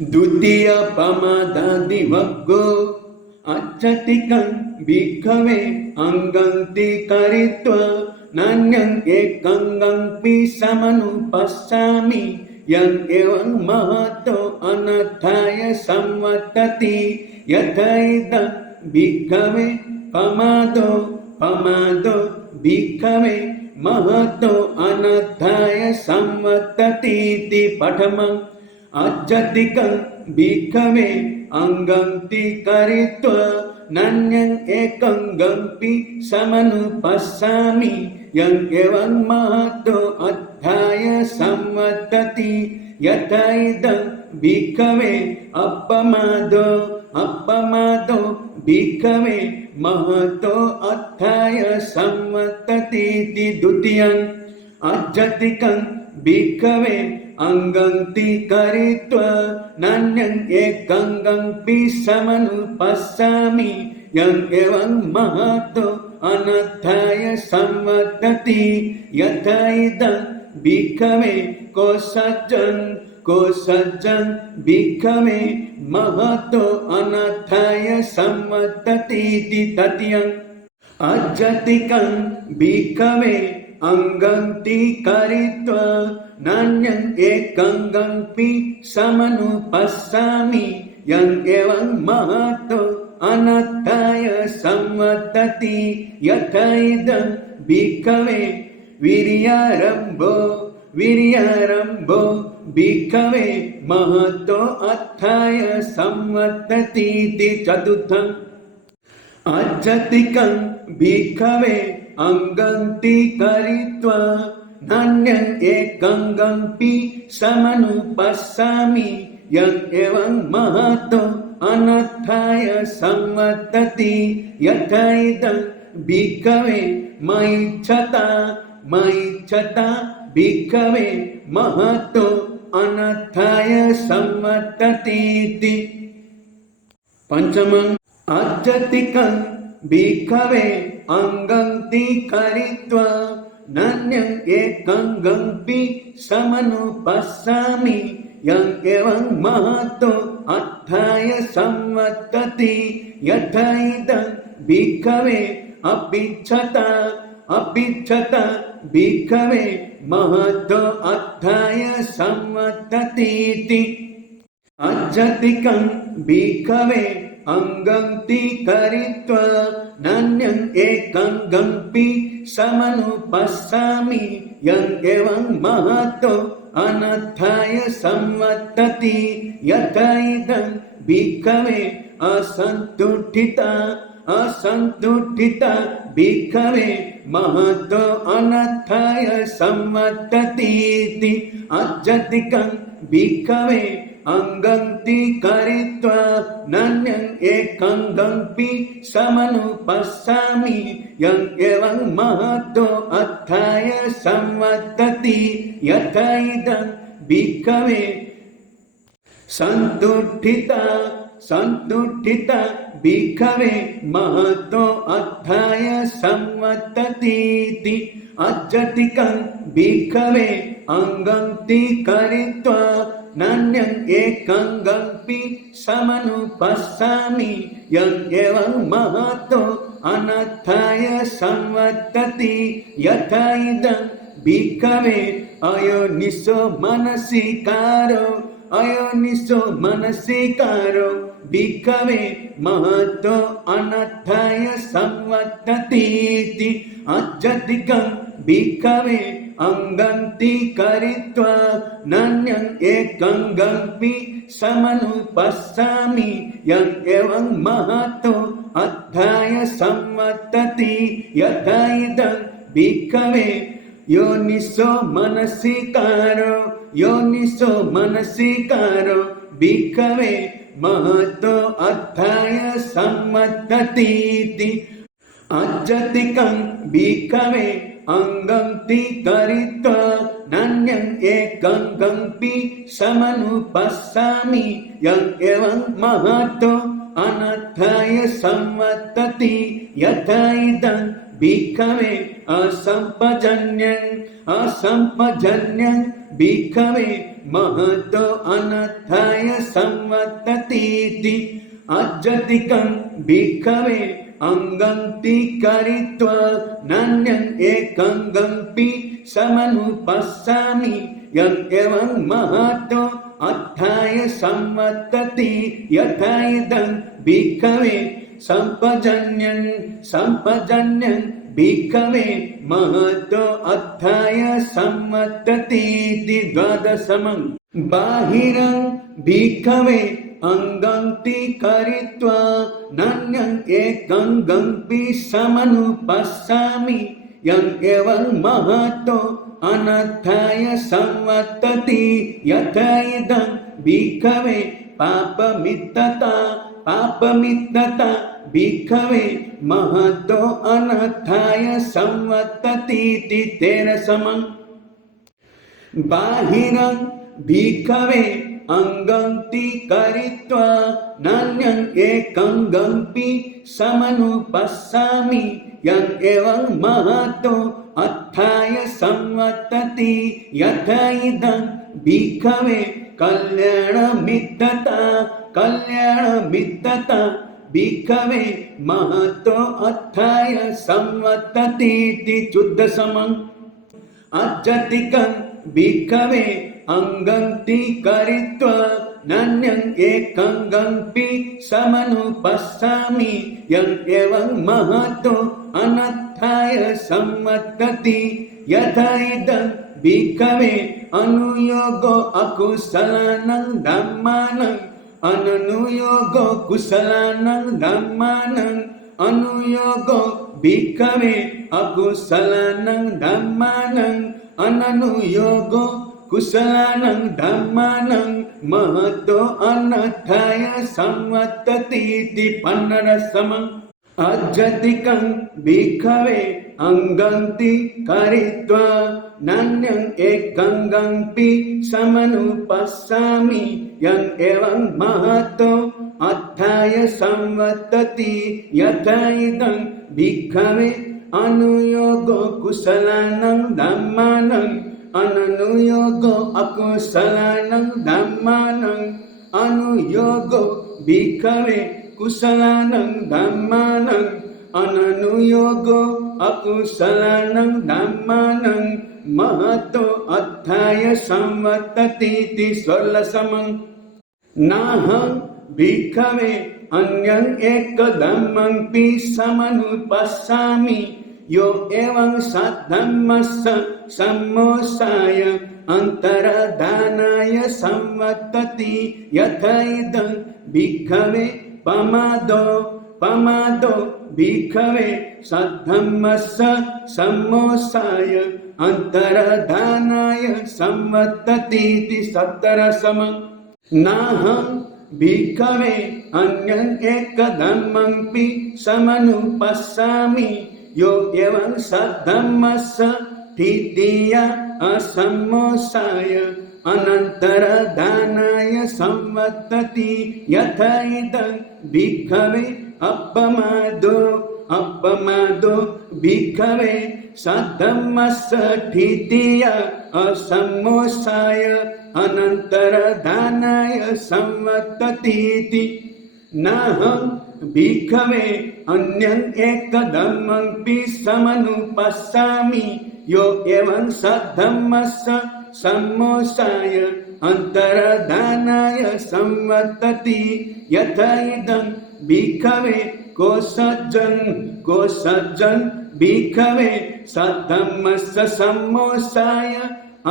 द्वितीय पमादादिवग्गो अच्चतिकं भिक्खवे अंगंति करित्वा नान्यं एकंगंपि समनुपस्सामि यं एवं महतो अनर्थाय संवर्तति यथैदं भिक्खवे पमादो भिक्खवे महतो अनर्थाय संवर्तति इति पठमम् अच्चतिकं भिक्खवे अंगंति करित्वा नान्यं एकंगंपि समनुपस्सामि यं एवं महतो अर्थाय संवर्तति यथैदं भिक्खवे अपमादो भिक्खवे महतो अर्थाय संवर्तति इति द्वितीयम् अच्चतिकं भिक्खवे अंगंति करित्वा नान्यं एकंगंपि समनुपस्सामि यं एवं महतो अनर्थाय संवर्तति यथैदं भिक्खवे कोसज्जं भिक्खवे महतो अनर्थाय संवर्तति इति तृतीयम् अच्चतिकं भिक्खवे अंगंति करित्वा नान्यं एकंगंपि समनुपस्सामि यं एवं महतो अनर्थाय संवर्तति यथैदं भिक्खवे वीर्यारम्भो भिक्खवे महतो अर्थाय संवर्तति इति चतुर्थम् अच्चतिकं भिक्खवे अंगंति करित्वा नान्यं एकंगंपि समनुपस्सामि यं एवं महतो अनर्थाय संवर्तति यथैदं भिक्खवे मयिच्छता भिक्खवे महतो अनर्थाय संवर्तति इति पंचमम् अच्चतिकं भिक्खवे अंगंति करित्वा नान्यं एकंगंपि समनुपस्सामि यं एवं महतो अर्थाय संवर्तति यथैदं भिक्खवे अपिच्छता भिक्खवे महतो अर्थाय संवर्तति इति अच्चतिकं भिक्खवे अंगंति करित्वा नान्यं एकंगंपि समनुपस्सामि यं एवं महतो अनर्थाय संवर्तति यथैदं भिक्खवे असन्तुष्ठिता भिक्खवे महतो अनर्थाय संवर्तति इति अच्चतिकं भिक्खवे अंगंति करित्वा नान्यं एकंगंपि समनुपस्सामि यं एवं महतो अर्थाय संवर्तति यथैदं भिक्खवे सन्तुष्ठिता भिक्खवे महतो अर्थाय संवर्तति इति अच्चतिकं भिक्खवे अंगंति करित्वा नान्यं एकंगंपि समनुपस्सामि यं एवं महतो अनर्थाय संवर्तति यथैदं भिक्खवे अयोनिसो मनसिकारो भिक्खवे महतो अनर्थाय संवर्तति इति अच्चतिकं भिक्खवे अंगंति करित्वा नान्यं एकंगंपि समनुपस्सामि यं एवं महतो अर्थाय संवर्तति यथैदं भिक्खवे योनिसो मनसिकारो भिक्खवे महतो अर्थाय संवर्तति इति अच्चतिकं भिक्खवे अंगंति करित्वा नान्यं एकंगंपि समनुपस्सामि यं एवं महतो अनर्थाय संवर्तति यथैदं भिक्खवे असंपजन्यं भिक्खवे महतो अनर्थाय संवर्ततीति अजतिकं भिक्खवे अंगंति करित्वा नान्यं एकंगंपि समनुपस्सामि यं एवं महतो अर्थाय संवर्तति यथा इदं भिक्खवे संपजन्यं भिक्खवे महतो अर्थाय संवर्ततीति द्वादशमं बाहिरं भिक्खवे अंगंति करित्वा नान्यं एकंगंपि समनुपस्सामि यं एवं महतो अनर्थाय संवर्तति यथा इदं भिक्खवे पापमित्तता भिक्खवे महतो अनर्थाय संवर्ततीति तेरसमं बाहिरं भिक्खवे अंगंति करित्वा नान्यं एकंगंपि समनुपस्सामि यं एवं महतो अर्थाय संवर्तति यथा इदं भिक्खवे कल्याणमित्तता भिक्खवे महतो अर्थाय संवर्ततीति चुद्दशमं अजतिकं भिक्खवे अंगंति करित्वा नान्यं एकंगंपि समनुपस्सामि यं एवं महतो अनर्थाय संवर्तति यथा इदं भिक्खवे अनुयोगो अकुशलानां धम्मानां अननुयोगो कुशलानां धम्मानां अनुयोगो भिक्खवे अकुशलानां धम्मानां अननुयोगो कुशलानां धम्मानां महतो अनर्थाय संवर्ततीति पन्नरसमं अजतिकं भिक्खवे अंगंति करित्वा नान्यं एकंगंपि समनुपस्सामि यं एवं महतो अर्थाय संवर्तति यथा इदं भिक्खवे अनुयोगो कुशलानां धम्मानां अननुयोगो अकुशलानां धम्मानां अनुयोगो भिक्खवे कुशलानां धम्मानां अननुयोगो अकुशलानां धम्मानां महतो अर्थाय संवर्ततीति षोडशमं नाहं भिक्खवे अन्यं एकधम्मंपि समनुपस्सामि यो एवं सद्धम्मस्य सम्मोक्षाय अन्तरदानाय संवर्तति यथा इदं भिक्खवे पमादो भिक्खवे सद्धम्मस्य सम्मोक्षाय अन्तरदानाय संवर्ततीति सत्तरसमं नाहं भिक्खवे अन्यं एकधम्मंपि समनुपस्सामि यो एवं सद्धम्मस्य तृतीया असम्मोक्षाय अनन्तरदानाय संवर्तति यथा इदं भिक्खवे अपमादो भिक्खवे सद्धम्मस्य तृतीया असम्मोक्षाय अनन्तरदानाय संवर्ततीति नाहं भिक्खवे अन्यं एकधम्मंपि समनुपस्सामि यो एवं सद्धम्मस्य सम्मोक्षाय अन्तरदानाय संवर्तति यथा इदं भिक्खवे कोसज्जन् भिक्खवे सद्धम्मस्य सम्मोक्षाय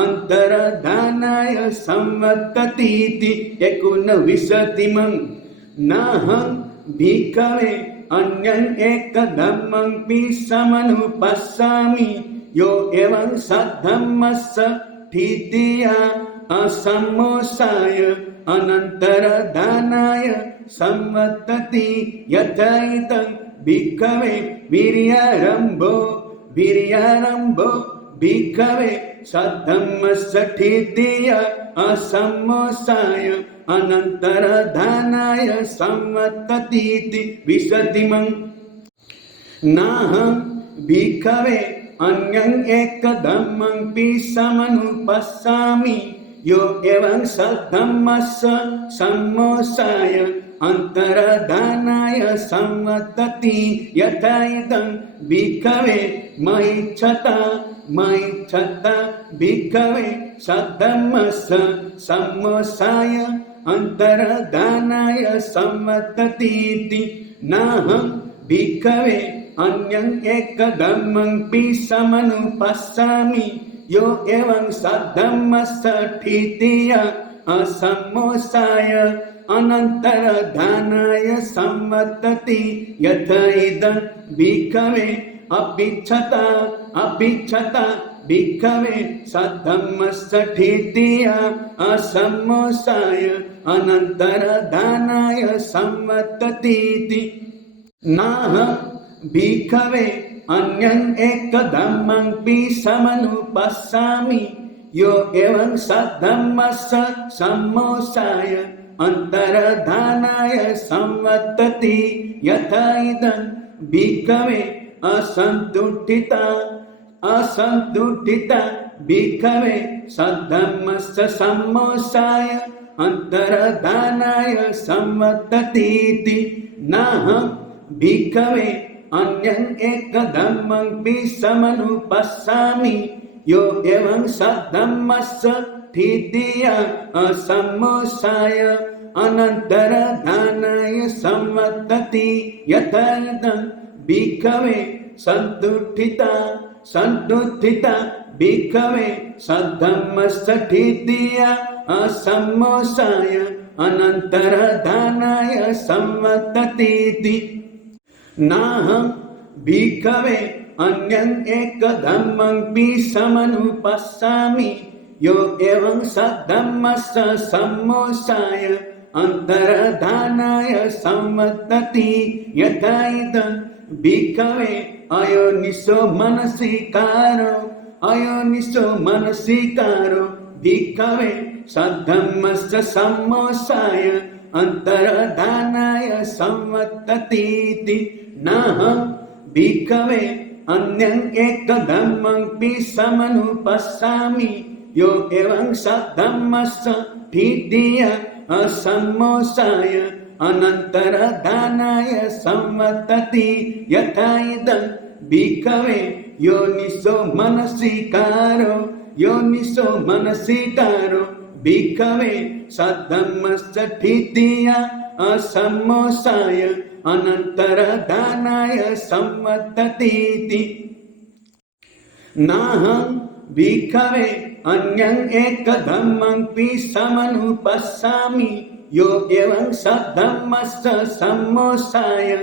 अन्तरदानाय संवर्ततीति एकोनविंशतिमं नाहं भिक्खवे अन्यं एकधम्मंपि समनुपस्सामि यो एवं सद्धम्मस्य तृतीया असम्मोक्षाय अनन्तरदानाय संवर्तति यथा इदं भिक्खवे वीर्यारम्भो भिक्खवे सद्धम्मस्य तृतीया असम्मोक्षाय अनन्तरदानाय संवर्ततीति विंशतिमं नाहं भिक्खवे अन्यं एकधम्मंपि समनुपस्सामि यो एवं सद्धम्मस्स सम्मोसाय अंतरदानाय संवत्तति यथा इदं भिक्खवे मयिच्छता भिक्खवे सद्धम्मस्स सम्मोसाय अंतरदानाय संवत्ततीति नाहं भिक्खवे अन्यं एकदम्मंपि समनुपस्सामि यो एवं सद्धम्मस्स ठितिय असम्मोसाय अनन्तरदानाय संवत्तति यथ इदं भिक्खवे अभिच्छता भिक्खवे सद्धम्मस्स ठितिय असम्मोसाय अनन्तरदानाय संवत्ततीति नाहं भिक्खवे अन्यं एकदम्मंपि समनुपस्सामि यो एवं सद्धम्मस्स सम्मोसाय अंतरदानाय संवत्तति यथा इदं भिक्खवे असन्तुष्टिता भिक्खवे सद्धम्मस्स सम्मोसाय अंतरदानाय संवत्ततीति नाहं भिक्खवे अन्यं एकदम्मंपि समनुपस्सामि यो एवं सद्धम्मस्स ठितिय असम्मोसाय अनन्तरदानाय संवत्तति यथा इदं भिक्खवे सन्तुष्टिता भिक्खवे सद्धम्मस्स ठितिय असम्मोसाय अनन्तरदानाय संवत्ततीति नाहं भिक्खवे अन्यं एकदम्मंपि समनुपस्सामि यो एवं सद्धम्मस्स सम्मोसाय अंतरदानाय संवत्तति यथा इदं भिक्खवे अयोनिसो मनसिकारो भिक्खवे सद्धम्मस्स सम्मोसाय अंतरदानाय संवत्ततीति नाहं भिक्खवे अन्यं एकदम्मंपि समनुपस्सामि यो एवं सद्धम्मस्स ठितिय असम्मोसाय अनन्तरदानाय संवत्तति यथा इदं भिक्खवे योनिसो मनसिकारो भिक्खवे सद्धम्मस्स ठितिय असम्मोसाय अनन्तरदानाय संवत्ततीति नाहं भिक्खवे अन्यं एकदम्मंपि समनुपस्सामि यो एवं सद्धम्मस्स सम्मोसाय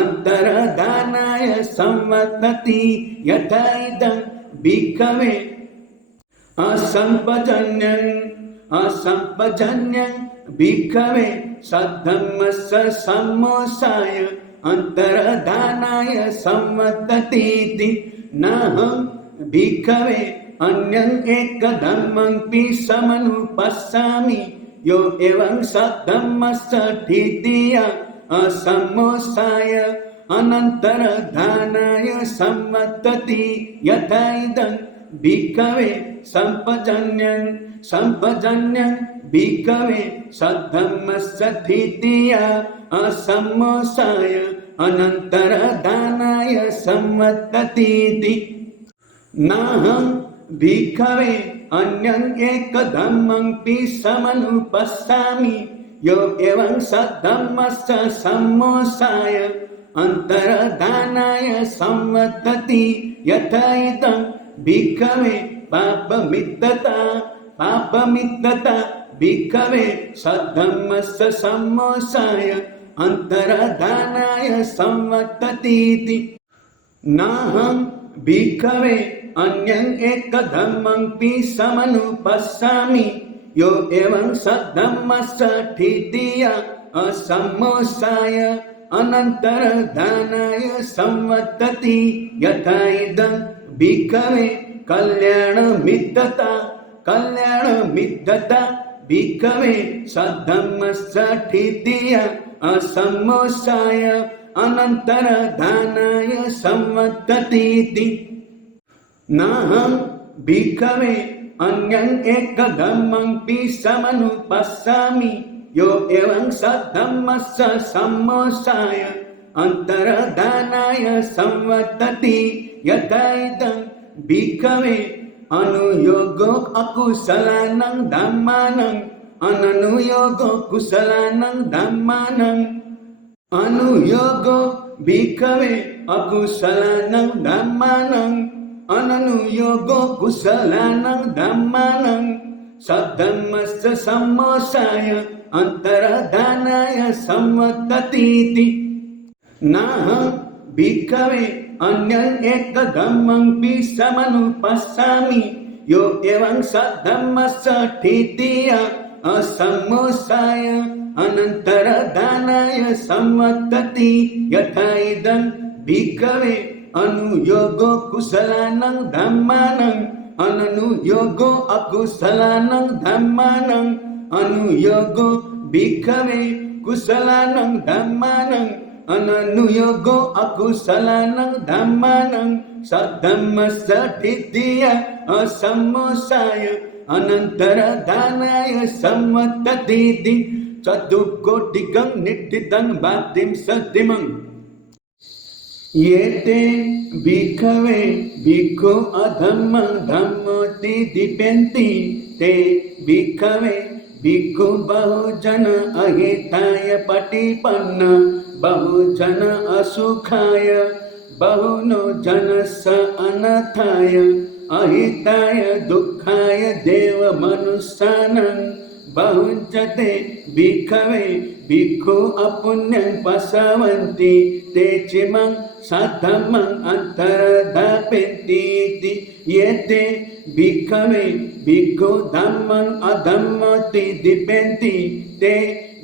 अंतरदानाय संवत्तति यथा इदं भिक्खवे असम्पजन्यं भिक्खवे सद्धम्मस्स सम्मोसाय अंतरदानाय संवत्ततीति नाहं भिक्खवे अन्यं एकदम्मंपि समनुपस्सामि यो एवं सद्धम्मस्स ठितिय असम्मोसाय अनन्तरदानाय संवत्तति यथा इदं भिक्खवे सम्पजन्यं भिक्खवे सद्धम्मस्स ठितिय असम्मोसाय अनन्तरदानाय संवत्ततीति नाहं भिक्खवे अन्यं एकदम्मंपि समनुपस्सामि यो एवं सद्धम्मस्स सम्मोसाय अंतरदानाय संवत्तति यथा इदं भिक्खवे पापमित्तता भिक्खवे सद्धम्मस्स सम्मोसाय अंतरदानाय संवत्ततीति नाहं भिक्खवे अन्यं एकदम्मंपि समनुपस्सामि यो एवं सद्धम्मस्स ठितिय असम्मोसाय अनन्तरदानाय संवत्तति यथा इदं भिक्खवे कल्याणमिद्धता भिक्खवे सद्धम्मस्स ठितिय असम्मोसाय अनन्तरदानाय संवत्ततीति नाहं भिक्खवे अन्यं एकदमंपि समनुपस्सामि यो एवं सद्धम्मस्य सम्मोसाय अंतरदानाय संवदति यथा इदं भिक्खवे अनुयोगो अकुशलानां धम्मानां अननुयोगो कुशलानां धम्मानां अनुयोगो भिक्खवे अकुशलानां धम्मानां अननुयोगो कुशलानां धम्मानां सद्धम्मस्य सम्मोसाय अंतरदानाय संवदतीति नाहं भिक्खवे अन्यं एकदमंपि समनुपस्सामि यो एवं सद्धम्मस्य ठितिया असम्मोसाय अनन्तरदानाय संवदति यथा इदं भिक्खवे अनुयोगो कुशलानां धम्मानां अननुयोगो अकुशलानां धम्मानां अनुयोगो भिक्खवे कुशलानां धम्मानां अननुयोगो अकुशलानां धम्मानां सद्धम्मस्य ठितिया असम्मोसाय अनन्तरदानाय संवदतीति चतुक्कोटिकं निठितं भातिं सद्दिमं येते भिक्खवे भिक्खु अधम्मं धम्मोति दिपेन्ति ते भिक्खवे भिक्खु बहुजन अहिताय पटिपन्न बहुजन असुखाय बहुनो जनस्य अनर्थाय अहिताय दुःखाय देव मनुष्यानां बहुज्यते भिक्खवे भिक्खु अपुण्यं पशवन्ति ते चिमं सद्धम्मं अन्तरधापेन्तीति येते भिक्खवे भिक्खु धम्मं अधम्मोति दिपेन्ति ते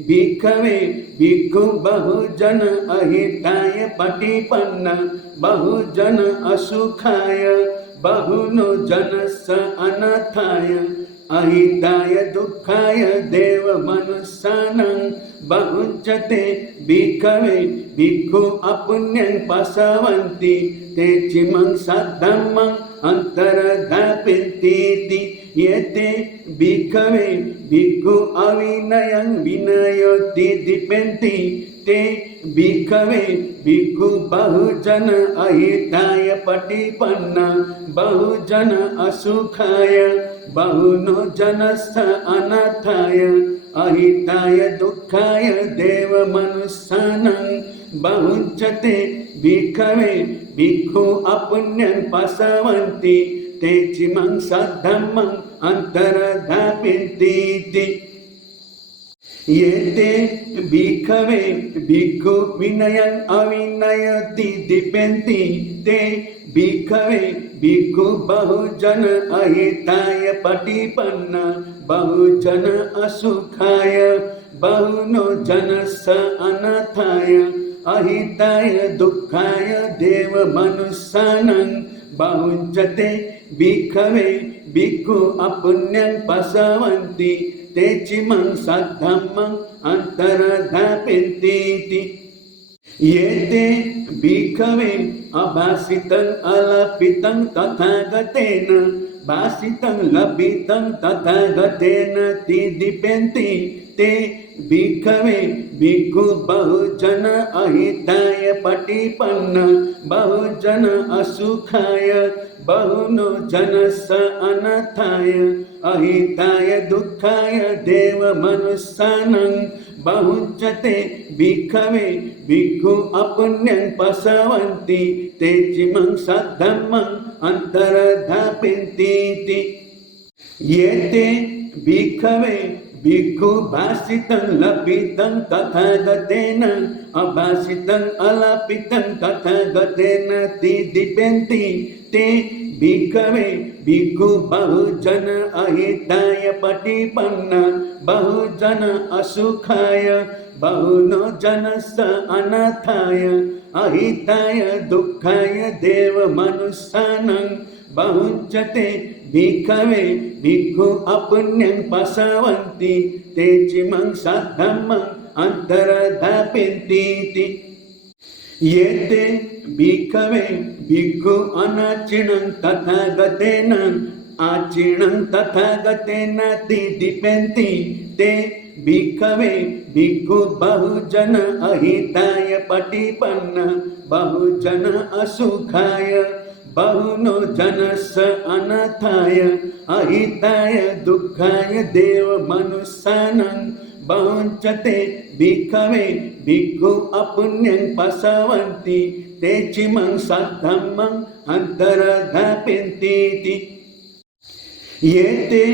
भिक्खवे भिक्खु बहुजन अहिताय पटिपन्न बहुजन असुखाय बहुनो जनस्य अनर्थाय अहिताय दुःखाय देव मनुष्यानां बहुज्यते भिक्खवे भिक्खु अपुण्यं पशवन्ति ते चिमं सद्धम्मं अन्तरधापेन्तीति येते भिक्खवे भिक्खु अविनयं विनयोति दिपेन्ति ते भिक्खवे भिक्खु बहुजन अहिताय पटिपन्न बहुजन असुखाय बहुनो जनस्य अनर्थाय अहिताय दुःखाय देव मनुष्यानां बहुज्यते भिक्खवे भिक्खु अपुण्यं पशवन्ति ते चिमं सद्धम्मं अन्तरधापेन्तीति येते भिक्खवे भिक्खु विनयं अविनयति दिपेन्ति ते भिक्खवे भिक्खु बहुजन अहिताय पटिपन्न बहुजन असुखाय बहुनो जनस्य अनर्थाय अहिताय दुःखाय देव मनुष्यानां बहुज्यते भिक्खवे भिक्खु अपुण्यं पशवन्ति ते चिमं सद्धम्मं अन्तरधापेन्तीति येते भिक्खवे अभासितं अलपितं तथागतेन भासितं लपितं तथागतेन दिपेन्ति ते भिक्खवे भिक्खु बहुजन अहिताय पटिपन्न बहुजन असुखाय बहुनो जनस्य अनर्थाय अहिताय दुःखाय देव मनुष्यानां बहुज्यते भिक्खवे भिक्खु अपुण्यं पशवन्ति ते चिमं सद्धम्मं अन्तरधापेन्तीति येते भिक्खवे भिक्खु भासितं लपितं तथागतेन अभासितं अलपितं तथागतेन दिपेन्ति ते भिक्खवे भिक्खु बहुजन अहिताय पटिपन्न बहुजन असुखाय बहुनो जनस्य अनर्थाय अहिताय दुःखाय देव मनुष्यानां बहुज्यते भिक्खवे भिक्खु अपुण्यं पशवन्ति ते चिमं सद्धम्मं अन्तरधापेन्तीति येते भिक्खवे भिक्खु अनाचिनं तथागतेन आचिणं तथागतेन दीदिपेन्ति ते भिक्खवे भिक्खु बहुजन अहिताय पटिपन्न बहुजन असुखाय बहुनो जनस्स अनाथाय अहिताय दुःखाय देव मनुष्यानं बहुंचते भिक्खवे भिक्खु अपुण्यं पसवन्ति ते चिमं सद्धम्मं अन्तरधापिन्तीति ये ते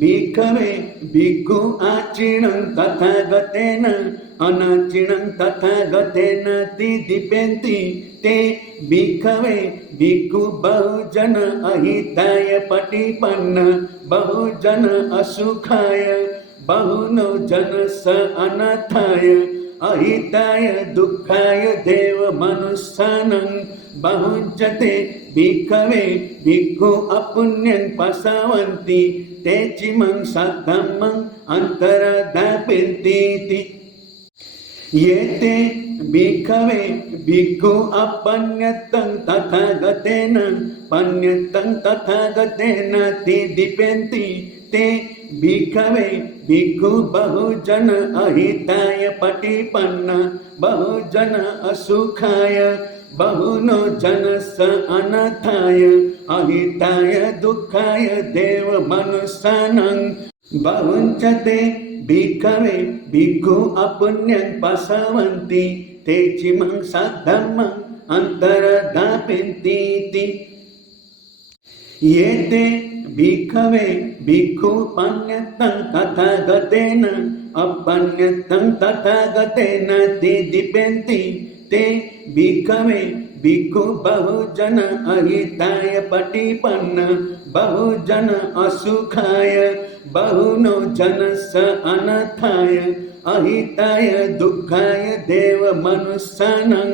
भिक्खवे भिक्खु आचिणं तथागतेन अनाचिणं तथागतेन दीदिपेन्ति ते भिक्खवे भिक्खु बहुजन अहिताय पटिपन्न बहुजन असुखाय बहुनो जनस्स अनाथाय अहिताय दुःखाय देव मनुष्यानं बहुंचते भिक्खवे भिक्खु अपुण्यं पसवन्ति ते चिमं सद्धम्मं अन्तरधापिन्तीति ये ते भिक्खवे भिक्खु अपन्यतं तथागतेन पन्यतं तथागतेन दीदिपेन्ति ते भिक्खवे भिक्खु बहुजन अहिताय पटिपन्न बहुजन असुखाय बहुनो जनस्स अनाथाय अहिताय दुःखाय देव मनुष्यानं बहुंचते भिक्खवे भिक्खु अपुण्यं पसवन्ति ते चिमं सद्धम्मं अन्तरधापिन्तीति ये ते भिक्खवे भिक्खु पन्यतं तथागतेन अपन्यतं तथागतेन दीदिपेन्ति ते भिक्खवे भिक्खु बहुजन अहिताय पटिपन्न बहुजन असुखाय बहुनो जनस्स अनाथाय अहिताय दुःखाय देव मनुष्यानं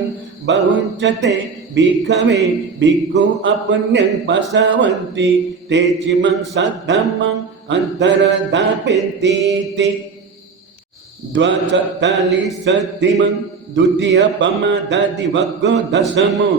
बहुंचते भिक्खवे भिक्खु अपुण्यं पसवन्ति ते चिमं सद्धम्मं अन्तरधापिन्तीति द्वाचत्तालिशत्तिमं द्वितीयपमादादिवग्गो दशमो